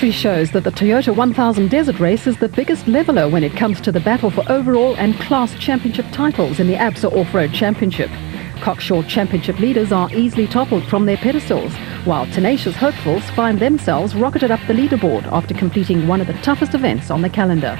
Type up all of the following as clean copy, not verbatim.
History shows that the Toyota 1000 Desert Race is the biggest leveller when it comes to the battle for overall and class championship titles in the ABSA Off-Road Championship. Cocksure Championship leaders are easily toppled from their pedestals, while tenacious hopefuls find themselves rocketed up the leaderboard after completing one of the toughest events on the calendar.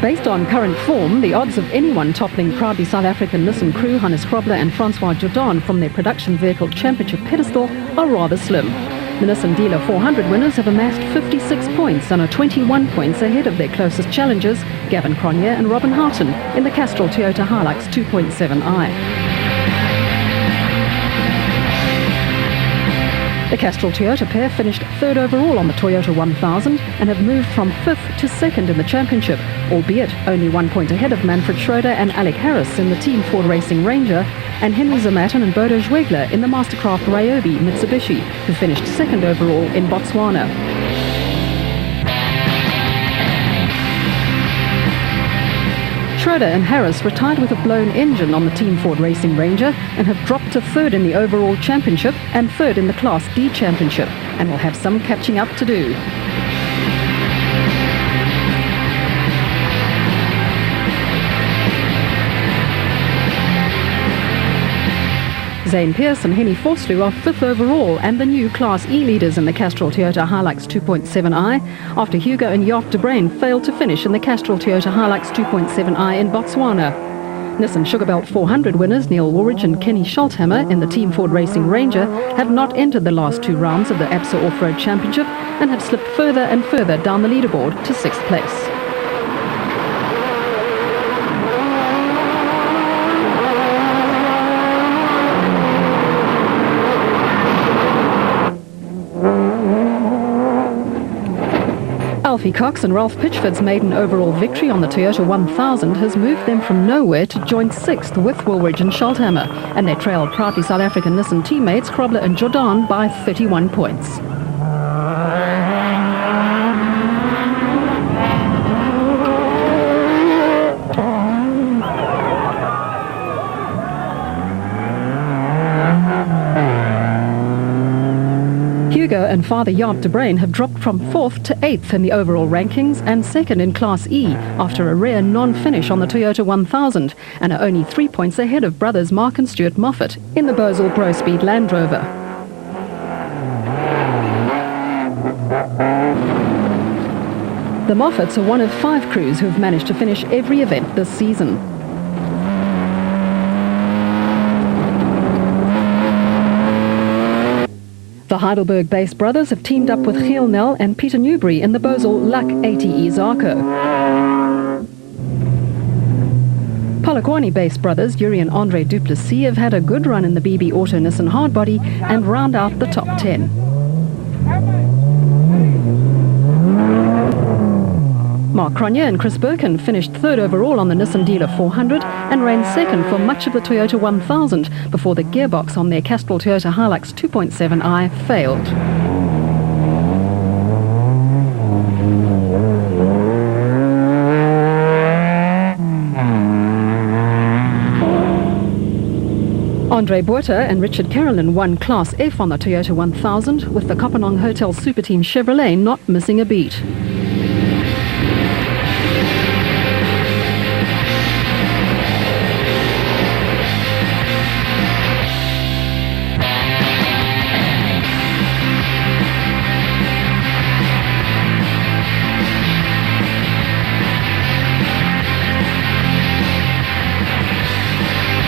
Based on current form, the odds of anyone toppling proudly South African Nissan crew Hannes Krobler and Francois Jordan from their production vehicle championship pedestal are rather slim. The Nissan Dealer 400 winners have amassed 56 points and are 21 points ahead of their closest challengers, Gavin Cronje and Robin Harton, in the Castrol Toyota Hilux 2.7i. The Castrol Toyota pair finished third overall on the Toyota 1000 and have moved from fifth to second in the championship, albeit only 1 point ahead of Manfred Schroeder and Alec Harris in the Team Ford Racing Ranger, and Henry Zermatten and Bodo Schwegler in the Mastercraft Ryobi Mitsubishi, who finished second overall in Botswana. Schroeder and Harris retired with a blown engine on the Team Ford Racing Ranger and have dropped to third in the overall championship and third in the Class D championship, and will have some catching up to do. Zane Pierce and Henny Vosloo are fifth overall and the new Class E leaders in the Castrol Toyota Hilux 2.7i, after Hugo and Jaap de Bruin failed to finish in the Castrol Toyota Hilux 2.7i in Botswana. Nissan Sugarbelt 400 winners Neil Woolridge and Kenny Scholthammer in the Team Ford Racing Ranger have not entered the last two rounds of the ABSA Off-Road Championship and have slipped further and further down the leaderboard to sixth place. Alfie Cox and Ralph Pitchford's maiden overall victory on the Toyota 1000 has moved them from nowhere to joint sixth with Woolridge and Scholthammer, and they trailed proudly South African Nissan teammates Krobler and Jordan by 31 points. Hugo and father Jaap de Bruin have dropped from 4th to 8th in the overall rankings and second in Class E after a rare non-finish on the Toyota 1000, and are only 3 points ahead of brothers Mark and Stuart Moffat in the Bosel Pro Speed Land Rover. The Moffats are one of 5 crews who have managed to finish every event this season. The Heidelberg-based brothers have teamed up with Giel Nel and Peter Newbury in the Bosel Luck ATE Zarco. Polokwane-based brothers Yuri and Andre Duplessis have had a good run in the BB Auto Nissan Hardbody and round out the top 10. Mark Cronje and Chris Birkin finished third overall on the Nissan Dealer 400 and ran second for much of the Toyota 1000 before the gearbox on their Castrol Toyota Hilux 2.7i failed. Andre Buerta and Richard Carolyn won Class F on the Toyota 1000, with the Kopanong Hotel Super Team Chevrolet not missing a beat.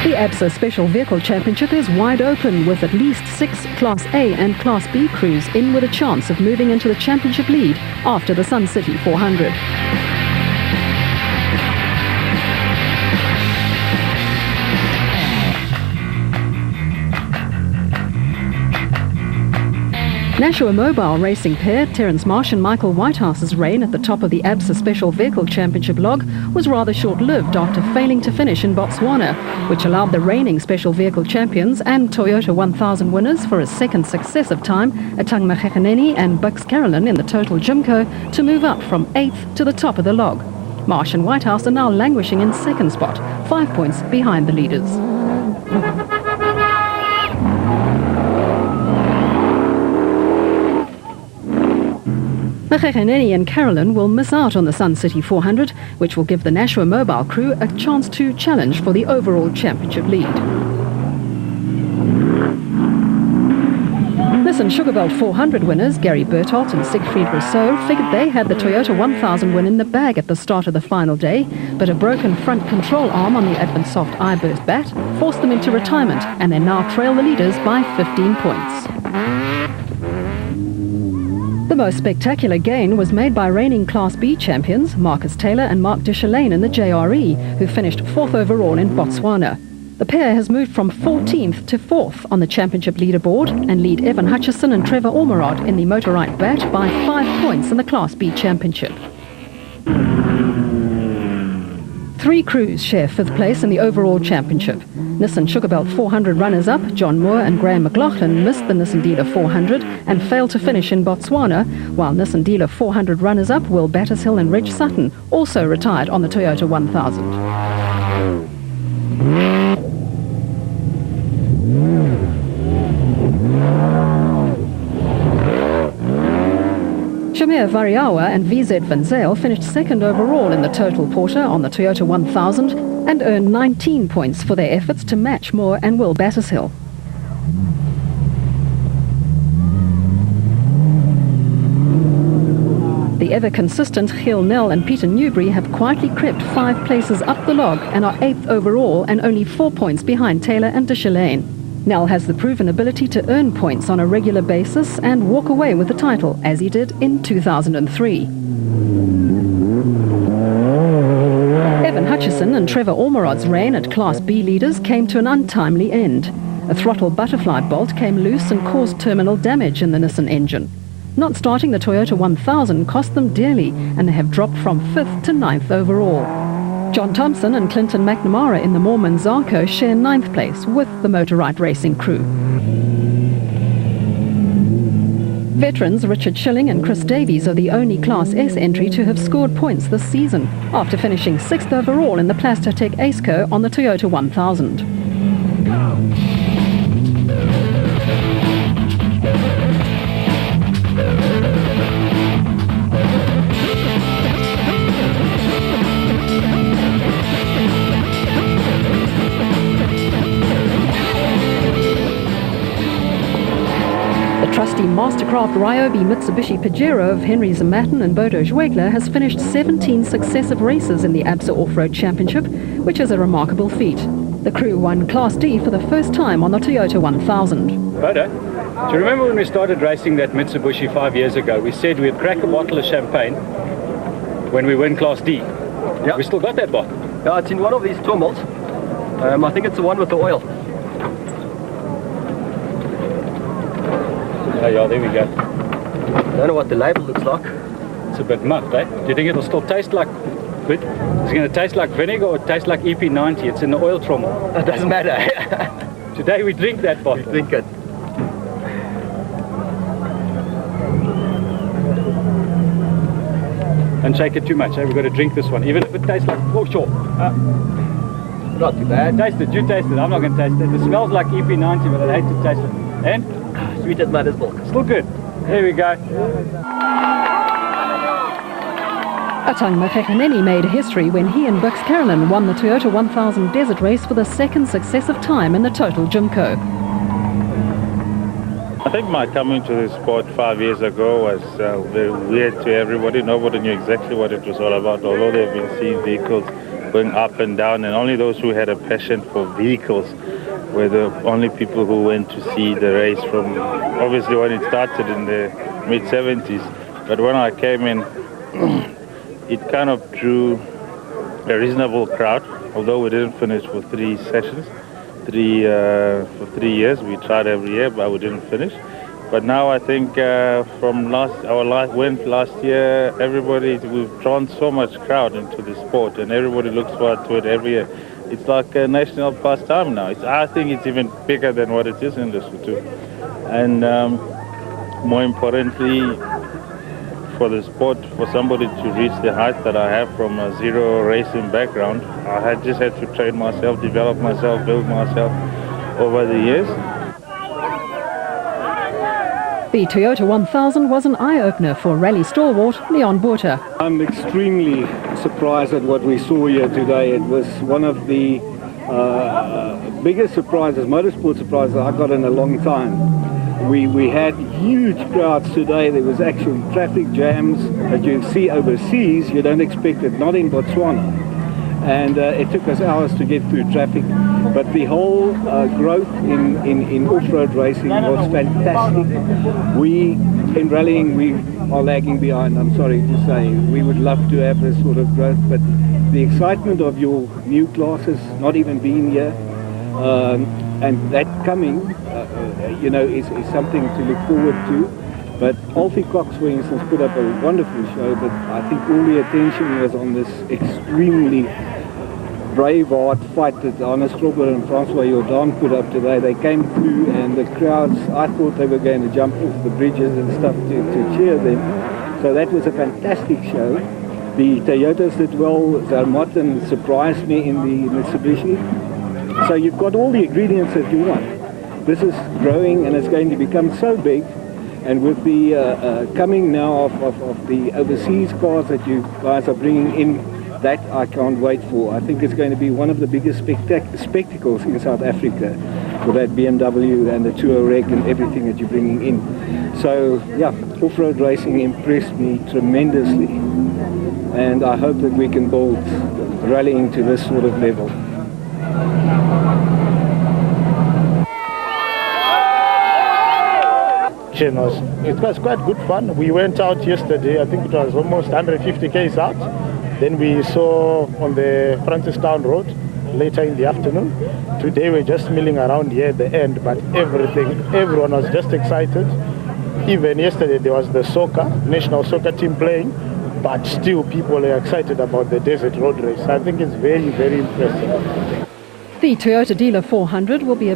The ABSA Special Vehicle Championship is wide open, with at least 6 Class A and Class B crews in with a chance of moving into the championship lead after the Sun City 400. Nashua Mobile racing pair Terence Marsh and Michael Whitehouse's reign at the top of the ABSA Special Vehicle Championship log was rather short-lived after failing to finish in Botswana, which allowed the reigning Special Vehicle champions and Toyota 1000 winners for a second successive time, Atang Makhekaneni and Bux Carolyn in the total Jimco, to move up from 8th to the top of the log. Marsh and Whitehouse are now languishing in second spot, 5 points behind the leaders. Makhekaneni and Carolyn will miss out on the Sun City 400, which will give the Nashua Mobile crew a chance to challenge for the overall championship lead. Nissan Sugarbelt 400 winners Gary Bertholdt and Siegfried Rousseau figured they had the Toyota 1000 win in the bag at the start of the final day, but a broken front control arm on the Advansoft iBurst bat forced them into retirement, and they now trail the leaders by 15 points. The most spectacular gain was made by reigning Class B champions Marcus Taylor and Mark Deschelain in the JRE, who finished 4th overall in Botswana. The pair has moved from 14th to 4th on the championship leaderboard and lead Evan Hutchison and Trevor Ormerod in the Motorite bat by 5 points in the Class B championship. 3 crews share 5th place in the overall championship. Nissan Sugarbelt 400 runners-up John Moore and Graham McLaughlin missed the Nissan Dealer 400 and failed to finish in Botswana, while Nissan Dealer 400 runners-up Will Battershill and Reg Sutton also retired on the Toyota 1000. Shamir Variawa and VZ Van Zyl finished 2nd overall in the total Porter on the Toyota 1000 and earned 19 points for their efforts to match Moore and Will Battershill. The ever-consistent Giel Nel and Peter Newbury have quietly crept 5 places up the log and are 8th overall and only 4 points behind Taylor and Deschelain. Nel has the proven ability to earn points on a regular basis and walk away with the title, as he did in 2003. Evan Hutchison and Trevor Ormerod's reign at Class B leaders came to an untimely end. A throttle butterfly bolt came loose and caused terminal damage in the Nissan engine. Not starting the Toyota 1000 cost them dearly, and they have dropped from 5th to 9th overall. John Thompson and Clinton McNamara in the Mormon Zarko share 9th place with the Motorite racing crew. Veterans Richard Schilling and Chris Davies are the only Class S entry to have scored points this season, after finishing 6th overall in the Plastotech Aceco on the Toyota 1000. Trusty Mastercraft Ryobi Mitsubishi Pajero of Henry Zamatin and Bodo Schwegler has finished 17 successive races in the ABSA Off-Road Championship, which is a remarkable feat. The crew won Class D for the first time on the Toyota 1000. Bodo, do you remember when we started racing that Mitsubishi 5 years ago? We said we'd crack a bottle of champagne when we win Class D. Yeah. We still got that bottle. Yeah, it's in one of these tumbles. I think it's the one with the oil. Oh, yeah, there we go. I don't know what the label looks like. It's a bit muffed, eh? Do you think it'll still taste like... Is it going to taste like vinegar or taste like EP90? It's in the oil trommel. It doesn't matter. Today we drink that bottle. We drink it. Don't shake it too much, eh? We've got to drink this one, even if it tastes like... Oh, sure. Not too bad. Taste it. You taste it. I'm not going to taste it. It smells like EP90, but I hate to taste it. And? Sweet as mother's milk. Still good. There we go. Atang Makhekaneni made history when he and Bux Carolyn won the Toyota 1000 Desert Race for the second successive time in the total Jimco. I think my coming to the sport 5 years ago was very weird to everybody. Nobody knew exactly what it was all about, although they've been seeing vehicles going up and down, and only those who had a passion for vehicles were the only people who went to see the race from obviously when it started in the mid-70s. But when I came in, it kind of drew a reasonable crowd, although we didn't finish for 3 sessions. For 3 years. We tried every year, but we didn't finish. But now I think from our last win last year, we've drawn so much crowd into the sport, and everybody looks forward to it every year. It's like a national pastime now. I think it's even bigger than what it is in Lesotho. And more importantly, for the sport, for somebody to reach the height that I have from a zero racing background, I just had to train myself, develop myself, build myself over the years. The Toyota 1000 was an eye-opener for rally stalwart Leon Botha. I'm extremely surprised at what we saw here today. It was one of the biggest surprises, motorsport surprises I got in a long time. We had huge crowds today. There was actually traffic jams that you see overseas. You don't expect it, not in Botswana. And it took us hours to get through traffic. But the whole growth in off-road racing was fantastic. In rallying, we are lagging behind, I'm sorry to say. We would love to have this sort of growth, but the excitement of your new classes not even being here, and that coming, is something to look forward to. But Alfie Cox, for instance, put up a wonderful show, but I think all the attention was on this extremely brave hard fight that Arne Strobler and Francois Jordan put up today. They came through, and the crowds, I thought they were going to jump off the bridges and stuff to cheer them. So that was a fantastic show. The Toyotas did well. Zermatt surprised me in the Mitsubishi. So you've got all the ingredients that you want. This is growing, and it's going to become so big. And with the coming now of the overseas cars that you guys are bringing in, that I can't wait for. I think it's going to be one of the biggest spectacles in South Africa with that BMW and the Touareg and everything that you're bringing in. So, yeah, off-road racing impressed me tremendously. And I hope that we can build rallying to this sort of level. It was quite good fun. We went out yesterday, I think it was almost 150 k's out. Then we saw on the Francistown Road later in the afternoon. Today we're just milling around here at the end, but everyone was just excited. Even yesterday there was the national soccer team playing, but still people are excited about the desert road race. I think it's very, very impressive. The Toyota Dealer 400 will be